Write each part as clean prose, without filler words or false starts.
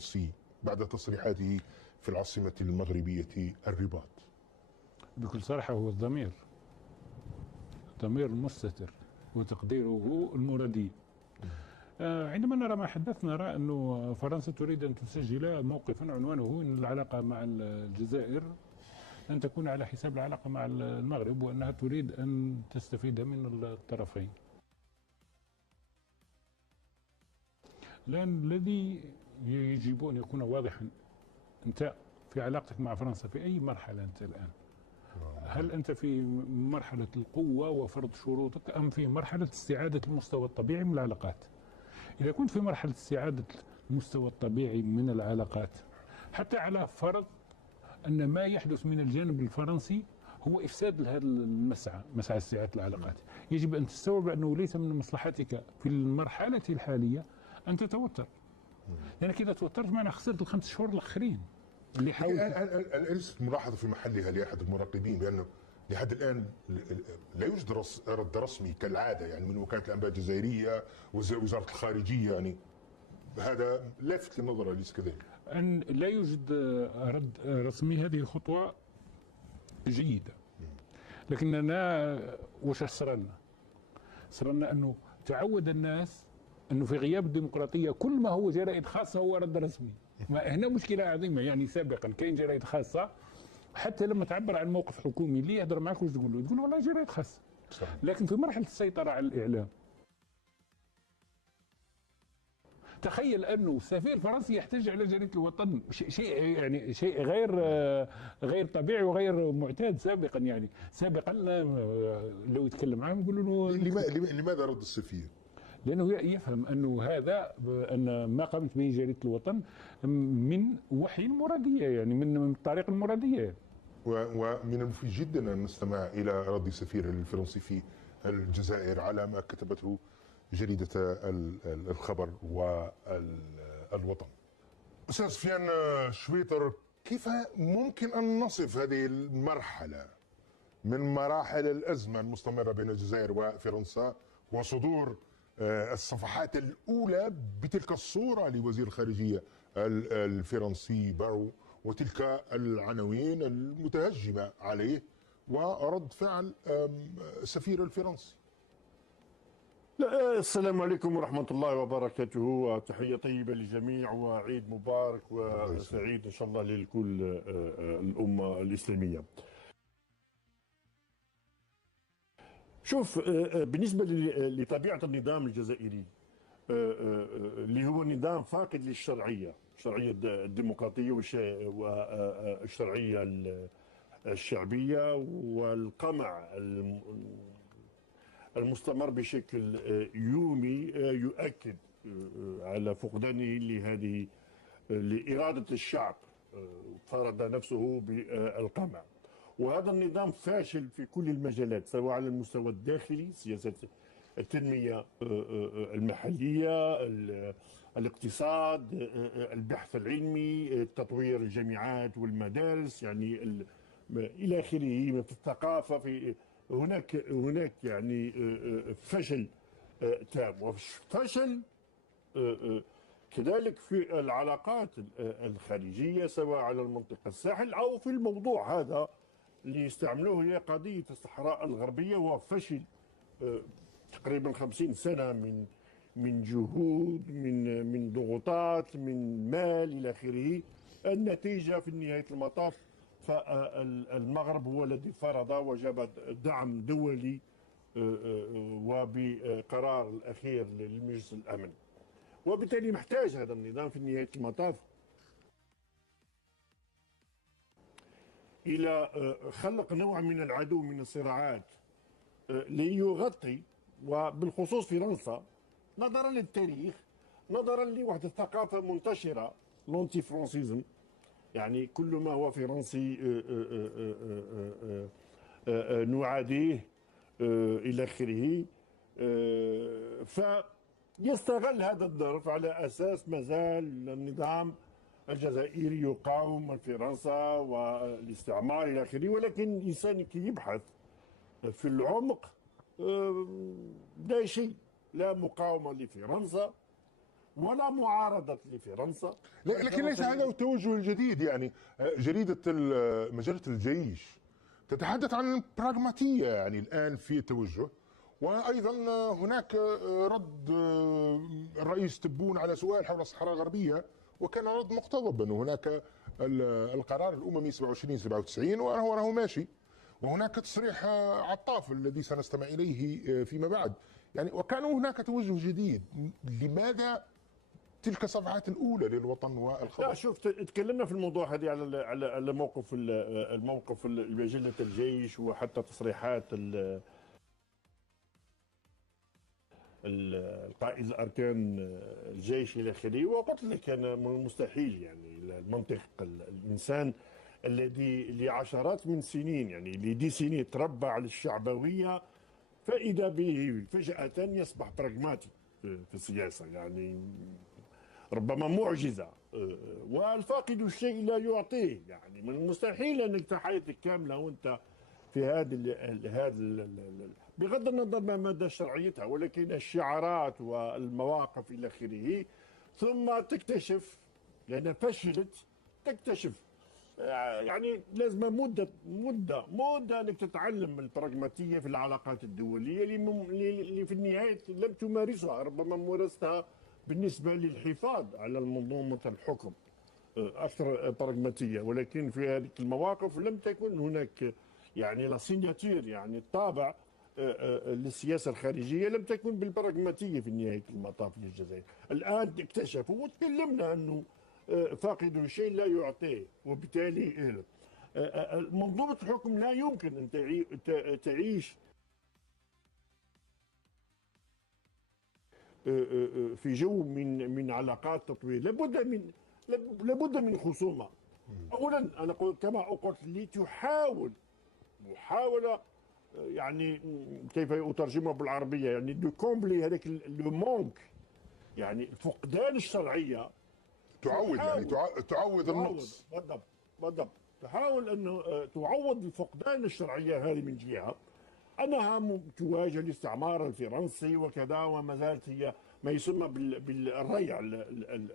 الفرنسي بعد تصريحاته في العاصمة المغربية الرباط؟ بكل صراحة هو الضمير المستتر وتقديره المرادي. عندما نرى ما حدث نرى أن فرنسا تريد أن تسجل موقفا عنوانه أن العلاقة مع الجزائر لن تكون على حساب العلاقة مع المغرب، وأنها تريد أن تستفيد من الطرفين. لأن الذي يجب أن يكون واضحا، أنت في علاقتك مع فرنسا في أي مرحلة أنت الآن؟ هل أنت في مرحلة القوة وفرض شروطك، أم في مرحلة استعادة المستوى الطبيعي من العلاقات؟ إذا كنت في مرحلة استعادة المستوى الطبيعي من العلاقات، حتى على فرض أن ما يحدث من الجانب الفرنسي هو إفساد لهذا مسعى استعادة العلاقات، يجب أن تستوعب أنه ليس من مصلحتك في المرحلة الحالية أن تتوتر، لأنك إذا توترت معنا خسرت ال5 شهور الآخرين اللي حاولت. ليست ملاحظة في محلها لأحد المراقبين بأنه لحد الآن لا يوجد رد رسمي كالعادة، يعني من وكالة الأنباء الجزائرية ووزارة الخارجية، يعني هذا لافت للنظر، أليس كذلك؟ أن لا يوجد رد رسمي هذه خطوة جيدة، لكننا وش صار لنا أنه تعود الناس أنه في غياب الديمقراطية كل ما هو جرائد خاصة هو رد رسمي. هنا مشكلة عظيمة، يعني سابقا كاين جرائد خاصة حتى لما تعبر عن موقف حكومي اللي يهضر معك واش تقول له؟ تقول والله جرائد خاصة. لكن في مرحلة السيطرة على الإعلام، تخيل أنه السفير الفرنسي يحتج على جريدة الوطن، شيء غير طبيعي وغير معتاد سابقا. يعني سابقا لو يتكلم معهم يقولوا له لماذا رد السفير؟ لأنه يفهم أنه هذا أن ما قامت به جريدة الوطن من وحي المرادية، يعني من الطريق المرادية. ومن المفيد جدا أن نستمع إلى رد السفير الفرنسي في الجزائر على ما كتبته جريدة الخبر والوطن. أستاذ سفيان شويتر، كيف ممكن أن نصف هذه المرحلة من مراحل الأزمة المستمرة بين الجزائر وفرنسا وصدور الصفحات الأولى بتلك الصورة لوزير الخارجية الفرنسي بارو وتلك العناوين المتهجمة عليه ورد فعل السفير الفرنسي؟ السلام عليكم ورحمة الله وبركاته، وتحية طيبة للجميع، وعيد مبارك وسعيد إن شاء الله لكل الأمة الإسلامية. شوف، بالنسبة لطبيعة النظام الجزائري اللي هو نظام فاقد للشرعية، الشرعية الديمقراطية والشرعية الشعبية، والقمع المستمر بشكل يومي يؤكد على فقدانه لهذه لإرادة الشعب، فرض نفسه بالقمع. وهذا النظام فاشل في كل المجالات، سواء على المستوى الداخلي، سياسة التنمية المحلية، الاقتصاد، البحث العلمي، تطوير الجامعات والمدارس، يعني إلى آخره، في الثقافة، في هناك يعني فشل تام، وفشل كذلك في العلاقات الخارجية، سواء على المنطقة الساحل أو في الموضوع هذا اللي يستعملوه هي قضية الصحراء الغربية، وفشل تقريبا 50 سنة من جهود، من ضغوطات، من مال إلى آخره. النتيجة في نهاية المطاف فالمغرب هو الذي فرض وجب دعم دولي وبقرار الأخير للمجلس الأمن، وبالتالي محتاج هذا النظام في نهاية المطاف إلى خلق نوع من العدو من الصراعات ليغطي، وبالخصوص فرنسا نظرا للتاريخ، نظرا لوحدة الثقافة منتشرة، لونتي فرانسيزم، يعني كل ما هو فرنسي نعاديه إلى آخره. فيستغل هذا الظرف على أساس مازال النظام الجزائري يقاوم فرنسا والاستعمار إلى آخره. ولكن الإنسان كي يبحث في العمق لا شيء، لا مقاومة لفرنسا ولا معارضة لفرنسا. لكن ليس هذا هو التوجه الجديد. يعني جريدة مجلة الجيش تتحدث عن البراغماتية، يعني الآن في توجه. وأيضا هناك رد الرئيس تبون على سؤال حول الصحراء الغربية، وكان رد مقتضب أنه هناك القرار الأممي 2797 وأنه ماشي، وهناك تصريح عطاف الذي سنستمع إليه فيما بعد. يعني وكان هناك توجه جديد. لماذا تلك الصفحات الأولى للوطن لا والخبر؟ شوف، تكلمنا في الموضوع هذه على الموقف مجلة الجيش، وحتى تصريحات القائد الاركان الجيش الى اخره. وقلت لك انا من المستحيل يعني المنطق الانسان الذي لعشرات من سنين، يعني لدي سنين تربى على الشعبويه، فاذا به فجاه يصبح براغماتي في السياسه. يعني ربما معجزه، والفاقد الشيء لا يعطيه. يعني من المستحيل انك حياتك كامله وانت في هذا بغض النظر ما مدى شرعيتها، ولكن الشعارات والمواقف الى اخره، ثم تكتشف لأنها فشلت، تكتشف يعني لازم مده انك تتعلم البراغماتيه في العلاقات الدوليه اللي في النهايه لم تمارسها، ربما مارستها بالنسبه للحفاظ على منظومه الحكم اكثر براغماتيه، ولكن في هذه المواقف لم تكن هناك يعني لا سيناتير، يعني الطابع للسياسه الخارجيه لم تكن بالبراغماتيه في نهايه المطاف للجزائر. الان اكتشفوا وتكلمنا انه فاقد الشيء لا يعطيه، وبالتالي منظومه الحكم لا يمكن ان تعيش في جو من علاقات تطوير. لابد من خصومه. اولا انا كما قلت لي تحاول محاوله، يعني كيف اترجمها بالعربيه، يعني دو كومبلي هذاك لو مونك، يعني فقدان الشرعيه. تعوض النقص. بالضبط. تحاول انه تعوض بفقدان الشرعيه هذه من جهه، انها تواجه الاستعمار الفرنسي وكذا، وما زالت هي ما يسمى بالريع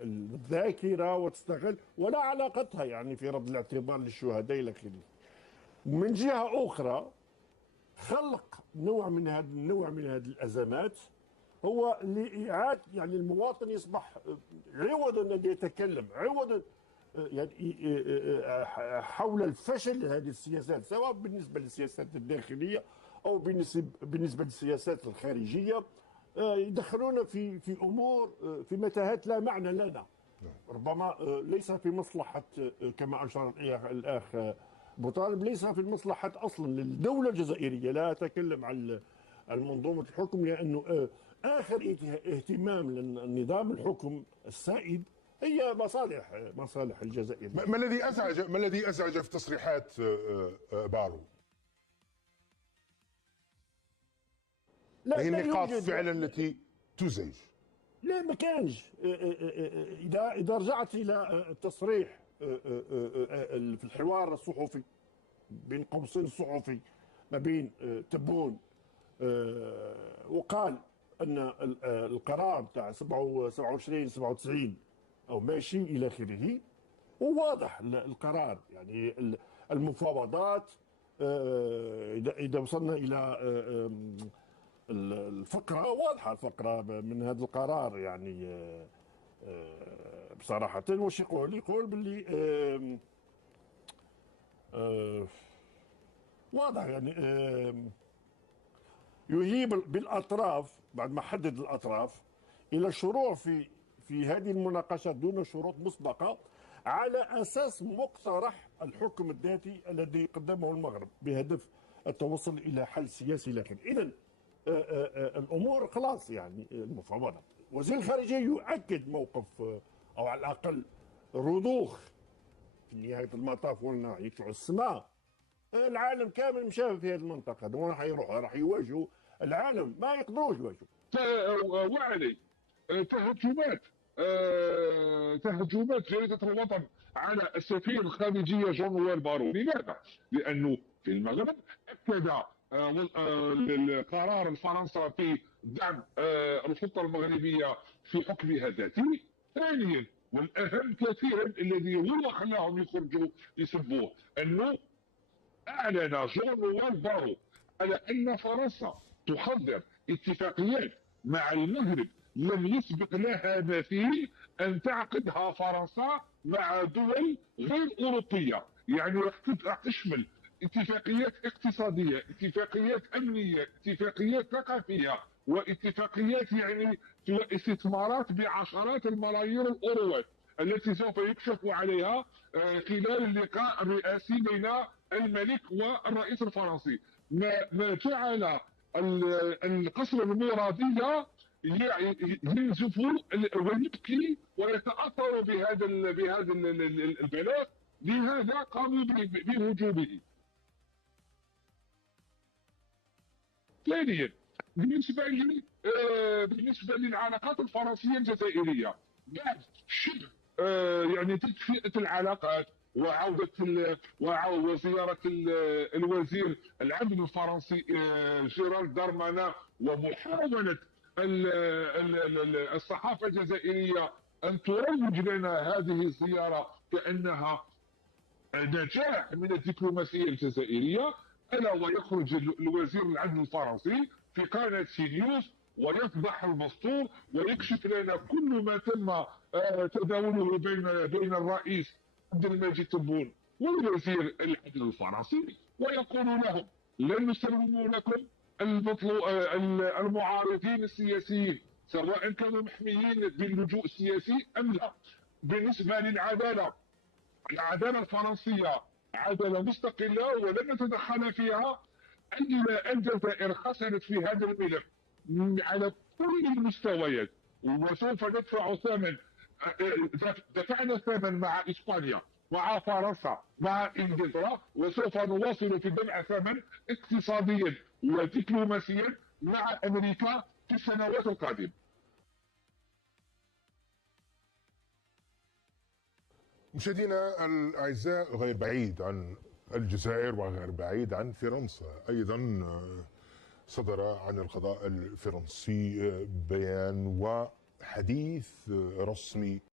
الذاكره، وتستغل ولا علاقتها يعني في رد الاعتبار للشهداء الى اخره. من جهه اخرى خلق نوع من هذه الازمات، هو لاعاده يعني المواطن يصبح عوضا ان يتكلم، عوضا يعني حول الفشل هذه السياسات، سواء بالنسبه للسياسات الداخليه او بالنسبه للسياسات الخارجيه، يدخلونا في امور في متاهات لا معنى لنا، ربما ليس في مصلحه كما اشار الاخ بوطالب، ليس في المصلحه اصلا للدوله الجزائريه. لا اتكلم عن منظومه الحكم، لانه اخر اهتمام للنظام الحكم السائد هي مصالح الجزائر. ما الذي ازعج في تصريحات بارو؟ هي النقاط فعلا التي تزعج. لا ما كانش. اذا رجعت الى التصريح في الحوار الصحفي بين قوسين الصحفي ما بين تبون، وقال ان القرار تاع 27 97 او ماشي الى اخره، وواضح القرار. يعني المفاوضات اذا وصلنا الى الفقره واضحه، الفقره من هذا القرار يعني بصراحه واش يقول باللي واضح يعني يهيب بالاطراف بعد ما حدد الاطراف الى الشروع في هذه المناقشات دون شروط مسبقه، على اساس مقترح الحكم الذاتي الذي قدمه المغرب بهدف التوصل الى حل سياسي لاخر. اذا الامور خلاص، يعني المفاوضات. وزير الخارجيه يؤكد موقف او على الاقل رضوخ في نهايه المطاف، قلنا يطلعوا السماء. العالم كامل مشى في هذه المنطقه، وين راح يروحوا؟ راح يواجهوا العالم، ما يقدروش يواجهوا. وعلي تهجمات جريدة الوطن على السفير الخارجية جون نويل بارو. لماذا؟ لأنه في المغرب أكد القرار الفرنسا في دعم الخطة المغربية في حكمها ذاته. ثانيا والاهم كثيرا الذي هو خلاهم يخرجوا يسبوه، انه اعلن جون نويل بارو على ان فرنسا تحضر اتفاقيات مع المغرب لم يسبق لها مثيل ان تعقدها فرنسا مع دول غير اوروبيه. يعني راح تشمل اتفاقيات اقتصاديه، اتفاقيات امنيه، اتفاقيات ثقافيه، واتفاقيات يعني استثمارات بعشرات الملايين الاوروات التي سوف يكشف عليها خلال اللقاء الرئاسي بين الملك والرئيس الفرنسي. ما جعل القصر المرادية ينزف ويبكي ويتاثر بهذا البلاغ، لهذا قاموا بهجومه. ثانيا بالنسبه للعلاقات الفرنسيه الجزائريه، بعد شبه يعني تدفئه العلاقات وزياره الوزير العدل الفرنسي جيرالد دارمانا، ومحاوله الصحافه الجزائريه ان تروج لنا هذه الزياره كانها نجاح من الدبلوماسيه الجزائريه، الا ويخرج الوزير العدل الفرنسي في قناه سي نيوز ويفضح المسطور ويكشف لنا كل ما تم تداوله بين الرئيس عبد المجيد تبون والوزير العدل الفرنسي، ويقول لهم لن نسلم لكم المعارضين السياسيين سواء كانوا محميين باللجوء السياسي ام لا. بالنسبه للعداله، العداله الفرنسيه عداله مستقله ولن نتدخل فيها. عندما الجزائر خسرت في هذا الملف على كل المستويات، وسوف ندفع ثمن، دفعنا ثمن مع اسبانيا، مع فرنسا، مع انجلترا، وسوف نواصل في دفع ثمن اقتصاديا ودبلوماسيا مع امريكا في السنوات القادمه. مشاهدينا الاعزاء، غير بعيد عن الجزائر وغير بعيد عن فرنسا ايضا صدر عن القضاء الفرنسي بيان وحديث رسمي